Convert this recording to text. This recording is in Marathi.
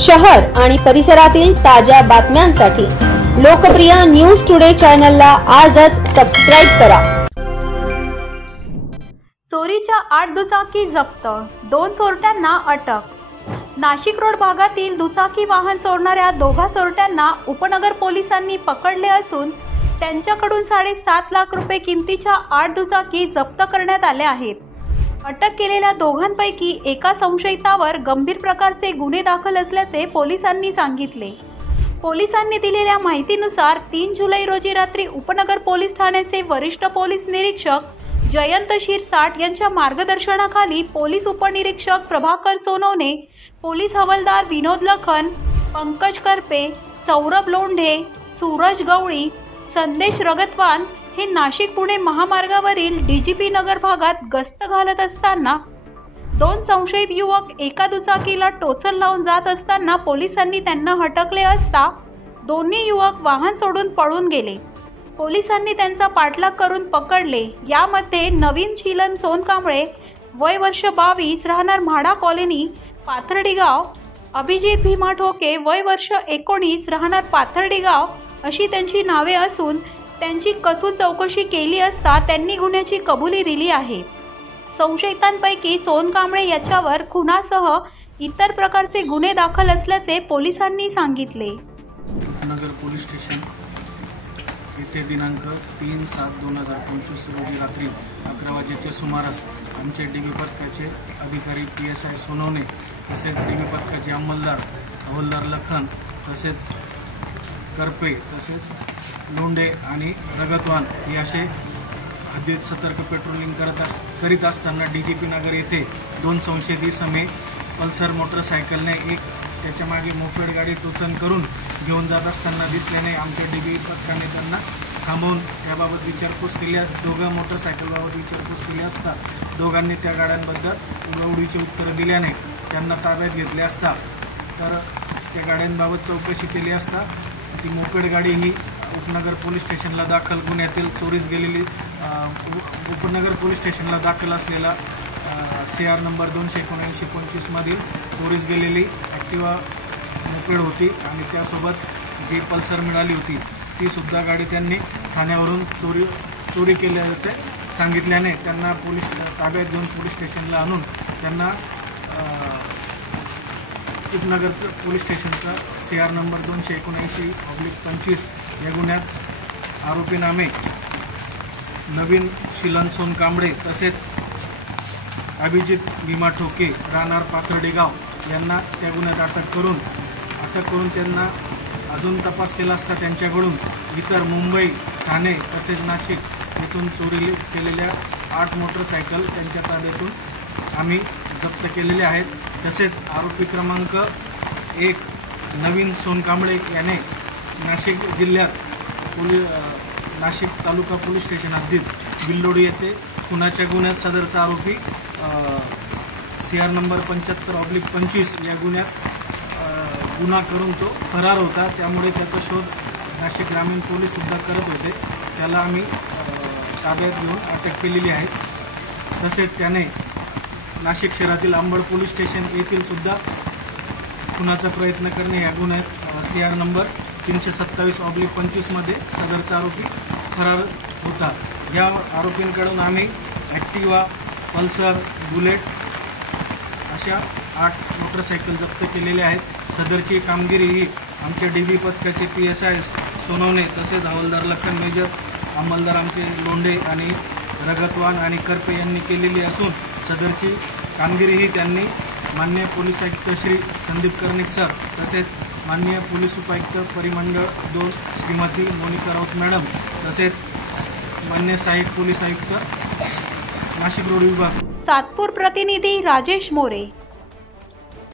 शहर आणि परिसरातील ताज्या बातम्यांसाठी लोकप्रिय न्यूज टुडे चॅनलला आजच सबस्क्राइब करा। चोरीच्या 8 दुचाकी जप्त, 2 चोरट्यांना अटक। नाशिक रोड भागातील दुचाकी वाहन चोरणाऱ्या दोघा चोरट्यांना उपनगर पोलिसांनी पकडले असून त्यांच्याकडून 7.5 लाख रुपये किमतीच्या 8 दुचाकी जप्त करण्यात आल्या आहेत। अटक केलेल्या दोघांपैकी एका संशयितावर गंभीर प्रकारचे गुन्हे दाखल असल्याचे पोलिसांनी सांगितले। पोलिसांनी दिलेल्या माहितीनुसार 3 जुलै रोजी रात्री उपनगर पोलीस ठाण्याचे वरिष्ठ पोलीस निरीक्षक जयंत शिरसाट यांच्या मार्गदर्शनाखाली पोलीस उपनिरीक्षक प्रभाकर सोनवणे, पोलीस हवालदार विनोद लखन, पंकज करपे, सौरभ लोंढे, सूरज गवळी, संदेश रगतवान हे नाशिक पुणे महामार्गावरील डीजीपी नगर भागात गस्त घालत असताना 2 संशयित युवक एका दुचाकीला टोचन लावून जात असताना पोलिसांनी त्यांना हटकले असता दोन्ही युवक वाहन सोडून पळून गेले। पोलिसांनी त्यांचा पाठलाग करून पकडले। यामध्ये नवीन शिलन सोनकांबळे वय वर्ष 22 राहणार म्हाडा कॉलनी पाथर्डी गाव, अभिजित भीमा ठोके वय वर्ष 19 राहणार पाथर्डी गाव अशी त्यांची नावे असून त्यांची कसून चौकशी केली असता त्यांनी गुन्ह्याची कबुली दिली आहे। संशयितांपैकी सोनकांबळे याच्यावर खुनासह इतर प्रकारचे गुन्हे दाखल असल्याचे पोलिसांनी सांगितले। नगर पोलीस स्टेशन येथे दिनांक 3/7/2025 रोजी रात्री 11 वाजेच्या सुमारास आमचे डीबी पथकाचे अधिकारी PSI सोनवणे तसेच डीबी पथकाचे अंमलदार हवालदार लखन तसेच करपे तसेच लोंढे आणि रगतवान हे असे हद्दीत सतर्क पेट्रोलिंग करीत असताना डीजीपी नगर येथे 2 संशयित इसमे पल्सर मोटरसायकलने एक त्याच्या मागे मोपेड गाडी टोचन करून घेऊन जात असताना दिसल्याने आमच्या डीबी पथकाने त्यांना थांबवून त्याबाबत विचारपूस केली। दोघं मोटरसायकलबाबत विचारपूस केली असता दोघांनी त्या गाड्यांबद्दल उडीची उत्तरं दिल्याने त्यांना ताब्यात घेतले असता तर त्या गाड्यांबाबत चौकशी केली असता ती मोपेड गाडी ही उपनगर पोलीस स्टेशनला दाखल गुन्ह्यातील चोरीस गेलेली उपनगर पोलीस स्टेशनला दाखल असलेला CR नंबर 279-25 मधील चोरीस गेलेली ॲक्टिवा मोपेड होती आणि त्यासोबत जी पल्सर मिळाली होती ती सुद्धा गाडी त्यांनी ठाण्यावरून चोरी केल्याचे सांगितल्याने त्यांना पोलीस ताब्यात घेऊन पोलीस स्टेशनला आणून त्यांना उपनगर पोलीस स्टेशनचा CR नंबर 279/25 या गुन्ह्यात आरोपी नामे नवीन शिलन सोनकांबळे तसेच अभिजित भीमा ठोके राहणार पाथर्डी गाव यांना त्या गुन्ह्यात अटक करून त्यांना अजून तपास केला असता त्यांच्याकडून इतर मुंबई, ठाणे तसेच नाशिक येथून चोरी केलेल्या 8 मोटरसायकल त्यांच्या ताब्यातून आम्ही जप्त केलेले आहेत। तसेच आरोपी क्रमांक 1 नवीन सोनकांबळे याने नाशिक जिल्ह्यात नाशिक तालुका पोलीस स्टेशन हद्दीत बिल्लोडी येथे खुनाच्या गुन्ह्यात सदरचा आरोपी CR नंबर 75/25 या गुन्ह्यात गुन्हा करून तो फरार होता। त्यामुळे त्याचा शोध नाशिक ग्रामीण पोलीस सुद्धा करत होते। त्याला आम्ही ताब्यात घेऊन अटक केलेली आहे। तसेच त्याने नाशिक शहरातील अंबड पोलीस स्टेशन येथील सुद्धा खुनाचा प्रयत्न करणे या गुन्ह्यात CR नंबर 327/25 मध्ये सदरचा आरोपी फरार होता। या आरोपींकडून आम्ही ॲक्टिवा, पल्सर, बुलेट अशा 8 मोटरसायकल जप्त केलेल्या आहेत। सदरची कामगिरी ही आमच्या डीबी पथकाचे PSI सोनवणे तसेच हवालदार लखन मेजर अंमलदार आमचे लोंढे आणि रगतवान आणि करपे यांनी केलेली असून सदरची कामगिरी ही त्यांनी माननीय पोलीस आयुक्त श्री संदीप कर्णिक सर तसेच माननीय पोलीस उपायुक्त परिमंडळ 2 श्रीमती मोनिका राऊत मॅडम तसेच माननीय सहाय्यक पोलीस आयुक्त नाशिक रोड विभाग सातपूर प्रतिनिधी राजेश मोरे।